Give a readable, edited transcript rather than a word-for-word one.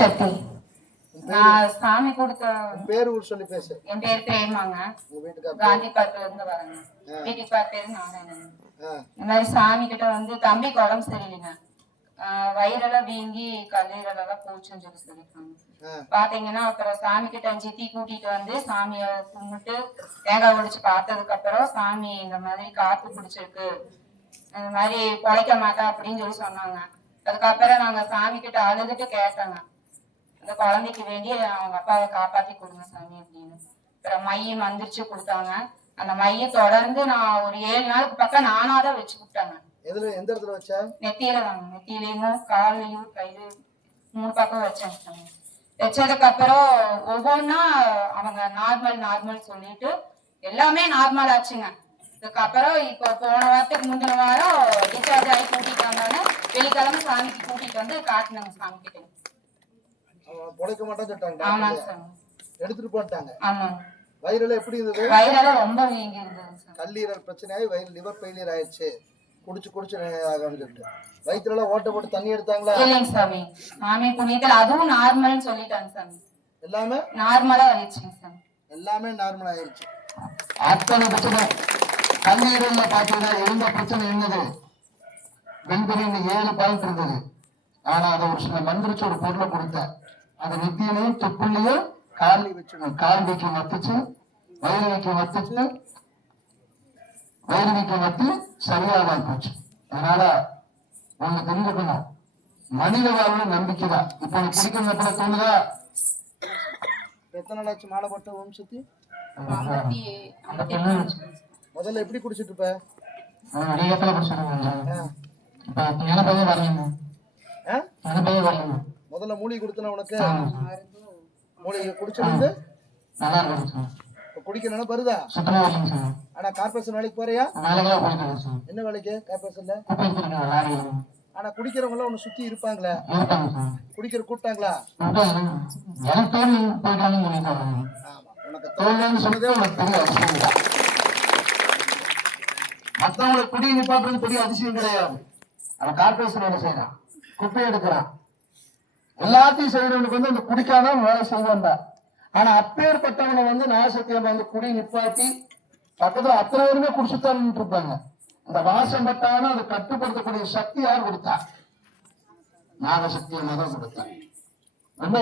சக்தி. நான் சாமி கொடுத்த பேர் ஊர் சொல்லி பேசு. என் பேர் பிரேமாங்க. காந்தி பார்க்ல இருந்து வரேங்க. வீட்டுக்கு பேர் நாராயணன். இந்த மாதிரி சாமி கிட்ட வந்து தம்பிக்கு உடம்பு சரியில்லைங்க. வயிறெல்லாம் வீங்கி கல்லீரலெல்லாம் போச்சுன்னு சொல்லியிருக்காங்க. பாத்தீங்கன்னா அப்புறம் சாமி கிட்ட சித்தி கூட்டிட்டு வந்து சாமிய கும்பிட்டு தேங்காய் ஒடிச்சு பார்த்ததுக்கு அப்புறம் சாமி இந்த மாதிரி காத்து பிடிச்சிருக்கு, இந்த மாதிரி பொழைக்க மாட்டா அப்படின்னு சொல்லி சொன்னாங்க. அதுக்கப்புறம் நாங்க சாமி கிட்ட அழுதுட்டு கேட்டோங்க, அந்த குழந்தைக்கு வேண்டி அவங்க அப்பாவை காப்பாத்தி கொடுங்க சாமி அப்படின்னு. அப்புறம் மையம் மந்திரிச்சு கொடுத்தாங்க. அந்த மையம் தொடர்ந்து நான் ஒரு 7 நாளுக்கு பக்கம் நானாதான் வச்சு விட்டாங்க. எந்த இடத்துல வச்சா? நெத்தியில தாங்க. நெத்தியிலையும் காலையும் கையிலையும் 3 பக்கம் வச்சேன். வச்சதுக்கு அப்புறம் ஒவ்வொன்னா அவங்க நார்மல் சொல்லிட்டு எல்லாமே நார்மல் ஆச்சுங்க. அதுக்கப்புறம் இப்போ போன வாரத்துக்கு முந்தின வாரம் டிஸ்சார்ஜ் ஆகி கூட்டிட்டு வந்தாங்க. வெள்ளிக்கிழமை சாமிக்கு கூட்டிட்டு வந்து காட்டினாங்க சாமி கிட்ட. பொழைக்க மாட்டேன்னு சொல்லிட்டாங்க. ஆமாங்க சார். எடுத்துட்டு போட்டாங்க. ஆமா. வயிறெல்லாம் எப்படி இருந்தது? வயிறெல்லாம் ரொம்ப வீங்கி இருந்தது சார். கல்லீரல் பிரச்சனையாகி வயிறு லிவர் ஃபெயிலியர் ஆயிடுச்சு. குடிச்சு ஆகான்னு சொல்லிட்டு வயிற்றுல ஓட்ட போட்டு தண்ணி எடுத்தாங்களா? இல்லைங்க சாமி. சாமி புண்ணியத்தில் அதுவும் நார்மல்னு சொல்லிட்டாங்க சாமி. எல்லாமே நார்மலா ஆயிடுச்சுங்க சாமி. எல்லாமே நார்மல் ஆயிடுச்சு. அத்தனை பிரச்சனை கல்லீரல்ல பாத்தீங்கன்னா இருந்த பிரச்சனை என்னது? வெண்பெரின்னு 7 பாயிண்ட் இருந்தது. ஆனா அதை ஒரு சில மந்திரிச்சு ஒரு பொருளை கொடுத்தேன். அதை நெத்தியிலையும் தொப்புலையும் காலி வச்சுக்கணும். கால் வீக்கம் வத்துச்சு, வயிறு வீக்கம் வத்துச்சு, வயிறு வீக்கம் வத்து சரியாக போச்சு. அதனால ஒண்ணு தெரிஞ்சுக்கணும், மனித வாழ்வு நம்பிக்கைதான். இப்ப குடிக்கிறப்ப தோணுதா? எத்தனை நாளாச்சு மாலை போட்ட வம்சத்தி? முதல்ல எப்படி குடிச்சிட்டு இருப்ப? முதல்ல மூலிகை கொடுத்தன உனக்கு? மூலிகை குடிச்சிருந்து குடிக்கணும் வருதா? ஆனா கார்பரேஷன் வேலைக்கு போறியா? என்ன வேலைக்கு கார்பரேஷன்ல? ஆனா குடிக்கிறவங்க எல்லாம் உன்னை சுத்தி இருப்பாங்களே, குடிக்கிற கூப்பிட்டாங்களா? மத்தவங்களை குடி நிப்பாட்டுறது பெரிய அதிசயம் கிடையாது. அவன் கார்பரேஷன் வேலை செய்யறான், குப்பை எடுக்கிறான், எல்லாத்தையும் செய்யறவனுக்கு வந்து அந்த குடிக்காதான் வேலை செய்வான். ஆனா அப்பேற்பட்டவனை வந்து நாசத்தியம் வந்து குடி நிப்பாட்டி பக்கத்துல அத்தனை பேருமே குடிச்சுத்தான் இருப்பாங்க. அந்த வாசம் பட்டாலும் அதை கட்டுப்படுத்தக்கூடிய சக்தி யார் கொடுத்தா? நாகசக்தியமா தான் கொடுத்தா. ரொம்ப